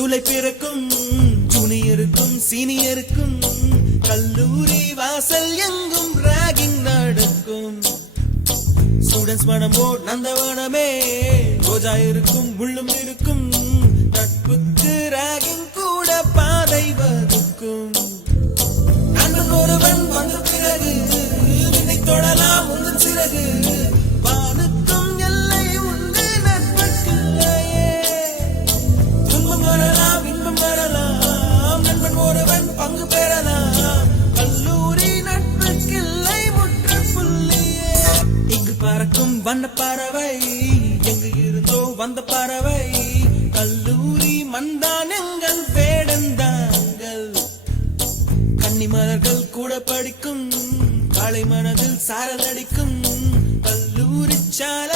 ஜூலை பிறக்கும் ஜூனியருக்கும் சீனியருக்கும் கல்லூரி வாசல் எங்கும் ராகிங் நடக்கும். ஸ்டூடெண்ட்ஸ் மனமோ நந்தவனமே, ரோஜா இருக்கும் முள்ளும் இருக்கும், நட்புக்கு ராகிங் கூட பாதை வகுக்கும். நண்பன் ஒருவன் வந்த பிறகு விண்ணை தொடலாம் உந்தன் சிறகு, வானுக்கும் எல்லை உண்டு நட்புக்குள்ளையே. துன்பம் வரலாம் இன்பம் வரலாம், நண்பன் ஒருவன் பங்கு பெறலாம், கல்லூரி நட்புக்கில்லை முற்றுப்புள்ளியே. இங்கு பறக்கும் வண்ண பறவை, எங்கு இருந்தோ வந்த பறவை, கல்லூரி மந்தான் எங்கள் வேடந்தாங்கள். கன்னிமலர்கள் கூட படிக்கும், காலை மனதில் சாரல் அடிக்கும், கல்லூரி சாலை